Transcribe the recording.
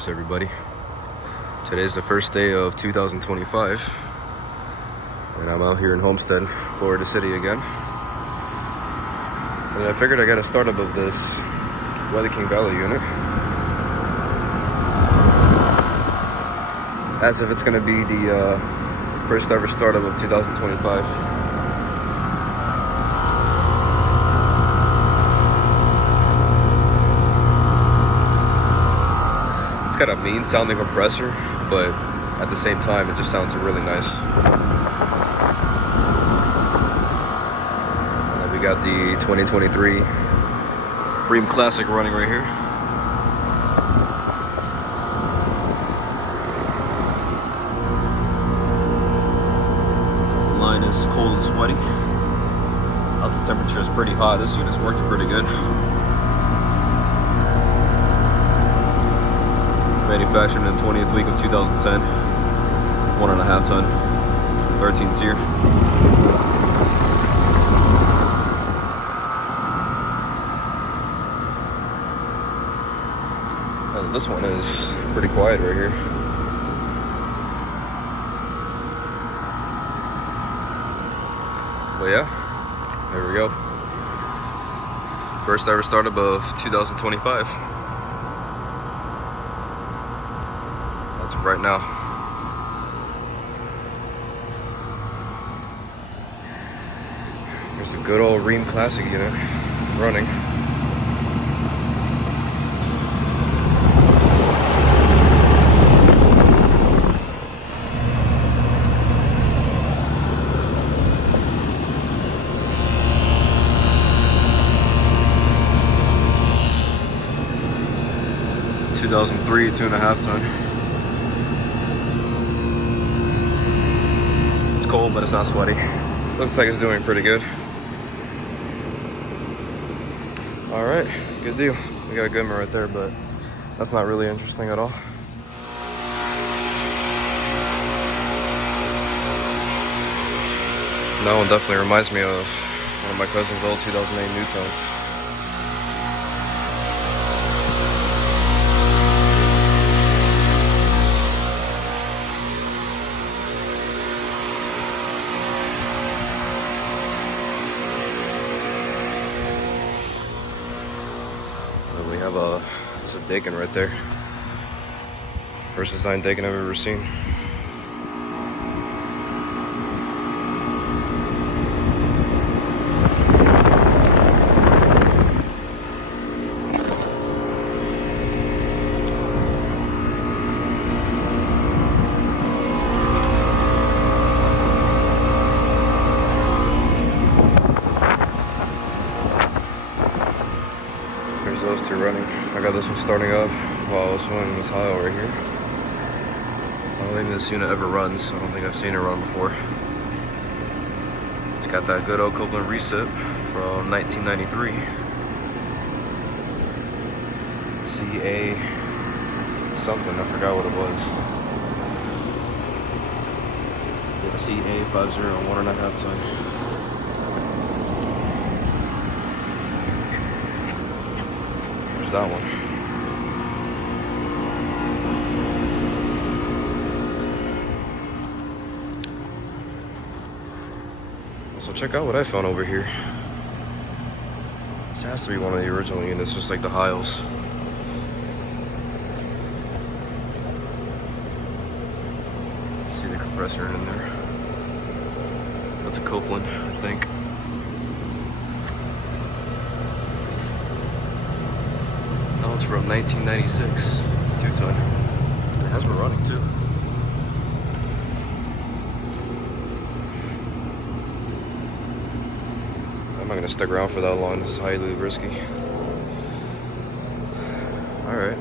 Cheers, everybody. Today's the first day of 2025, and I'm out here in Homestead, Florida City again. And I figured I got a startup of this WeatherKing Valley unit, as if it's going to be the first ever startup of 2025. Got a mean sounding compressor, but at the same time it just sounds really nice. We got the 2023 Rheem Classic running right here. The line is cold and sweaty. Out the temperature is pretty hot. This unit's working pretty good. Manufactured in the 20th week of 2010, 1.5 ton, 13 SEER. And this one is pretty quiet right here. But yeah, there we go. First ever startup of 2025. Right now. There's a good old Rheem Classic unit running. (2003) 2.5 ton. Cold, but it's not sweaty. Looks like it's doing pretty good. All right, good deal. We got a good one right there, but that's not really interesting at all. That one definitely reminds me of one of my cousin's old 2008 Newtons. We have it's a Dakin right there. First design Dakin I've ever seen. There's those two running. I got this one starting up while I was running this aisle right here. I don't think this unit ever runs. I don't think I've seen it run before. It's got that good old Copeland reset from 1993. CA something, I forgot what it was. CA 50, 1.5 ton. That one. So check out what I found over here. This has to be one of the original units, just like the Hiles. See the compressor in there. That's a Copeland, I think. It's from 1996. It's a 2-ton. It has been running too. I'm not gonna stick around for that long. This is highly risky. All right.